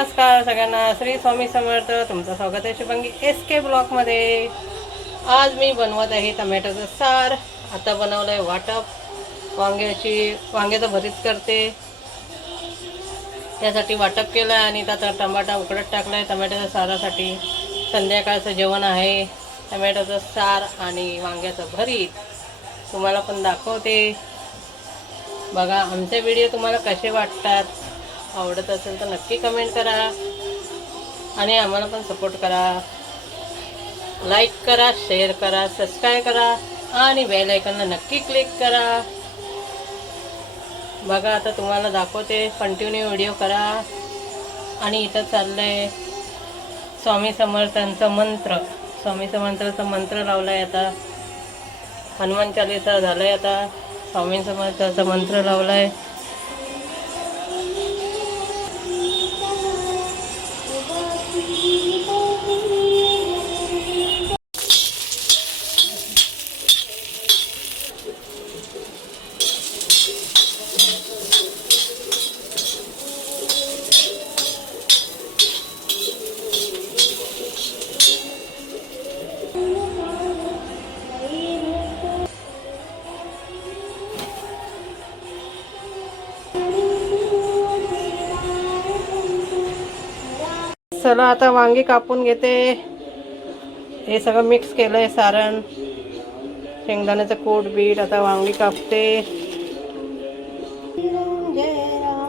नमस्कार सगळ्यांना, श्री स्वामी समर्थ. तुमचं स्वागत आहे शुभांगी SK ब्लॉगमध्ये. आज मी बनवत आहे टमॅटोचं सार. आता बनवलं आहे वाटप वांग्याचं भरीत करते. त्यासाठी वाटप केलं आहे आणि त्यात टमाटा उकडत टाकला आहे टमॅटोच्या सारासाठी. संध्याकाळचं जेवण आहे टमॅटोचं सार आणि वांग्याचं भरीत. तुम्हाला पण दाखवते बघा. आमचे व्हिडिओ तुम्हाला कसे वाटतात, आवडत असेल तर नक्की कमेंट करा आणि आम्हाला पण सपोर्ट करा. लाईक करा, शेअर करा, सबस्क्राईब करा आणि बेल आयकॉनला नक्की क्लिक करा. बघा आता तुम्हाला दाखवते, कंटिन्यू व्हिडिओ करा. आणि इथं चाललं आहे स्वामी समर्थांचं मंत्र. स्वामी समर्थांचा मंत्र लावला आहे. आता हनुमान चालीसा झालं आहे. आता स्वामी समर्थांचा मंत्र लावला आहे. चला आता वांगी कापून घेते. हे सगळं मिक्स केलं आहे सारण, शेंगदाण्याचं कूट बीट. आता वांगी कापते. श्रीराम जय राम.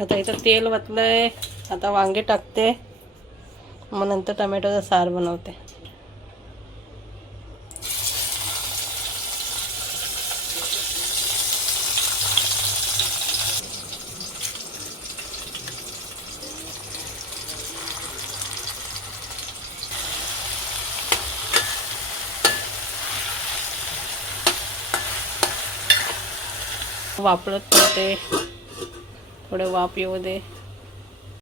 आता इथं तेल वतलंय. आता वांगे टाकते, मग नंतर टमॅटोचा सार बनवते. वापरत ठेवते, थोडं वाफ येऊ दे.